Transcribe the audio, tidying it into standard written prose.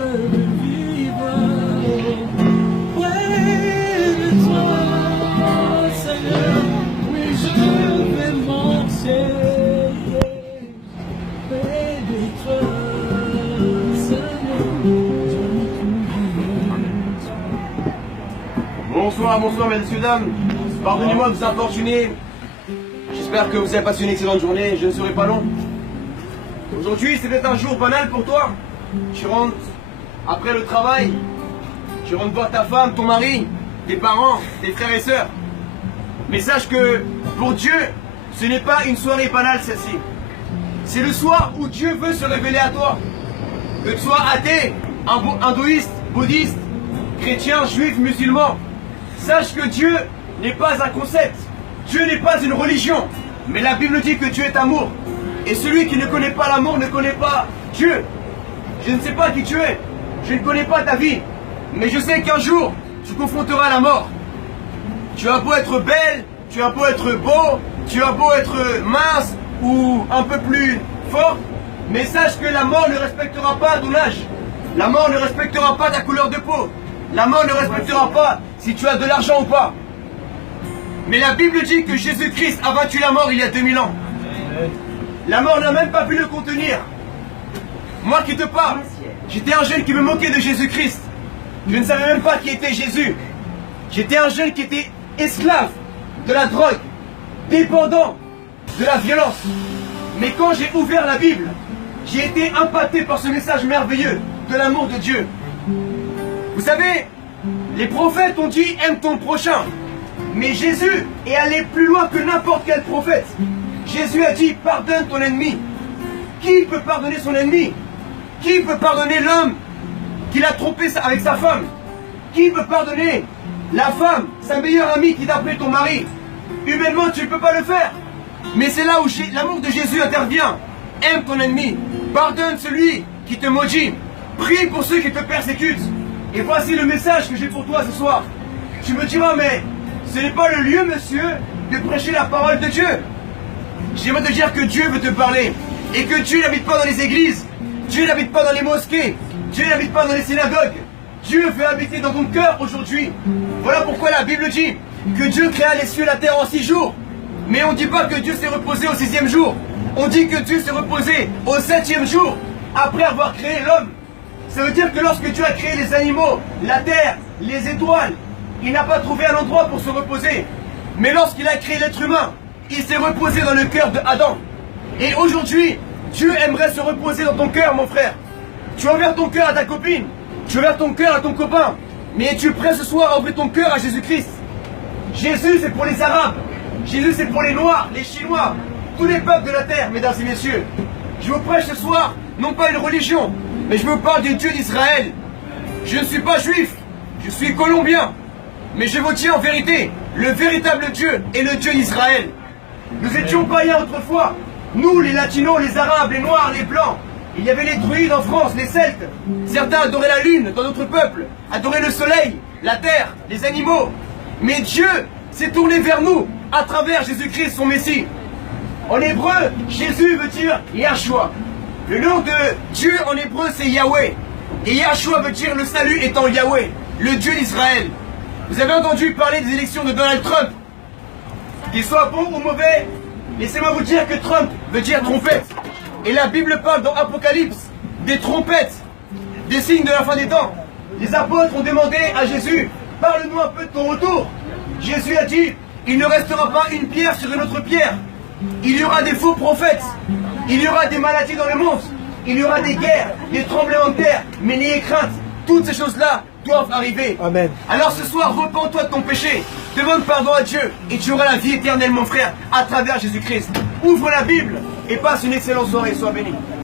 je veux vivre près de toi, Seigneur. Oui, je vais marcher près de toi, Seigneur. Bonsoir, bonsoir, messieurs, dames. Pardonnez-moi de vous importuner. J'espère que vous avez passé une excellente journée. Je ne serai pas long. Aujourd'hui, c'est peut-être un jour banal pour toi. Tu rentres après le travail. Tu rentres voir ta femme, ton mari, tes parents, tes frères et sœurs. Mais sache que pour Dieu, ce n'est pas une soirée banale celle-ci. C'est le soir où Dieu veut se révéler à toi. Que tu sois athée, hindouiste, bouddhiste, chrétien, juif, musulman. Sache que Dieu n'est pas un concept. Dieu n'est pas une religion. Mais la Bible dit que Dieu est amour. Et celui qui ne connaît pas l'amour ne connaît pas Dieu. Je ne sais pas qui tu es. Je ne connais pas ta vie. Mais je sais qu'un jour, tu confronteras la mort. Tu as beau être belle, tu as beau être beau, tu as beau être mince ou un peu plus fort. Mais sache que la mort ne respectera pas ton âge. La mort ne respectera pas ta couleur de peau. La mort ne respectera pas si tu as de l'argent ou pas. Mais la Bible dit que Jésus-Christ a vaincu la mort il y a 2000 ans. La mort n'a même pas pu le contenir. Moi qui te parle, j'étais un jeune qui me moquait de Jésus-Christ. Je ne savais même pas qui était Jésus. J'étais un jeune qui était esclave de la drogue, dépendant de la violence. Mais quand j'ai ouvert la Bible, j'ai été impacté par ce message merveilleux de l'amour de Dieu. Vous savez, les prophètes ont dit « aime ton prochain ». Mais Jésus est allé plus loin que n'importe quel prophète. Jésus a dit « pardonne ton ennemi ». Qui peut pardonner son ennemi? Qui peut pardonner l'homme qui l'a trompé avec sa femme? Qui peut pardonner la femme, sa meilleure amie qui t'a appelé ton mari? Humainement, tu ne peux pas le faire. Mais c'est là où l'amour de Jésus intervient. Aime ton ennemi. Pardonne celui qui te maudit. Prie pour ceux qui te persécutent. Et voici le message que j'ai pour toi ce soir. Tu me diras, mais ce n'est pas le lieu, monsieur, de prêcher la parole de Dieu. J'aimerais te dire que Dieu veut te parler. Et que Dieu n'habite pas dans les églises. Dieu n'habite pas dans les mosquées. Dieu n'habite pas dans les synagogues. Dieu veut habiter dans ton cœur aujourd'hui. Voilà pourquoi la Bible dit que Dieu créa les cieux et la terre en 6 jours. Mais on ne dit pas que Dieu s'est reposé au 6e jour. On dit que Dieu s'est reposé au 7e jour, après avoir créé l'homme. Ça veut dire que lorsque Dieu a créé les animaux, la terre, les étoiles, il n'a pas trouvé un endroit pour se reposer. Mais lorsqu'il a créé l'être humain, il s'est reposé dans le cœur d'Adam. Et aujourd'hui, Dieu aimerait se reposer dans ton cœur, mon frère. Tu as ouvert ton cœur à ta copine, tu as ouvert ton cœur à ton copain, mais es-tu prêt ce soir à ouvrir ton cœur à Jésus-Christ? Jésus, c'est pour les Arabes. Jésus, c'est pour les Noirs, les Chinois, tous les peuples de la terre, mesdames et messieurs. Je vous prêche ce soir, non pas une religion, mais je vous parle du Dieu d'Israël. Je ne suis pas juif, je suis colombien. Mais je vous dis en vérité, le véritable Dieu est le Dieu d'Israël. Nous étions païens autrefois. Nous, les Latinos, les Arabes, les Noirs, les Blancs. Il y avait les druides en France, les Celtes. Certains adoraient la lune dans notre peuple, adoraient le soleil, la terre, les animaux. Mais Dieu s'est tourné vers nous à travers Jésus-Christ, son Messie. En hébreu, Jésus veut dire Yahshua. Le nom de Dieu en hébreu, c'est Yahweh. Et Yahshua veut dire le salut étant Yahweh, le Dieu d'Israël. Vous avez entendu parler des élections de Donald Trump. Qu'il soit bon ou mauvais, laissez-moi vous dire que Trump veut dire trompette. Et la Bible parle dans Apocalypse des trompettes, des signes de la fin des temps. Les apôtres ont demandé à Jésus, parle-nous un peu de ton retour. Jésus a dit, il ne restera pas une pierre sur une autre pierre. Il y aura des faux prophètes. Il y aura des maladies dans le monde. Il y aura des guerres, des tremblements de terre. Mais n'ayez crainte, toutes ces choses-là doivent arriver. Amen. Alors ce soir, repens-toi de ton péché. Demande pardon à Dieu et tu auras la vie éternelle, mon frère, à travers Jésus-Christ. Ouvre la Bible et passe une excellente soirée. Sois béni.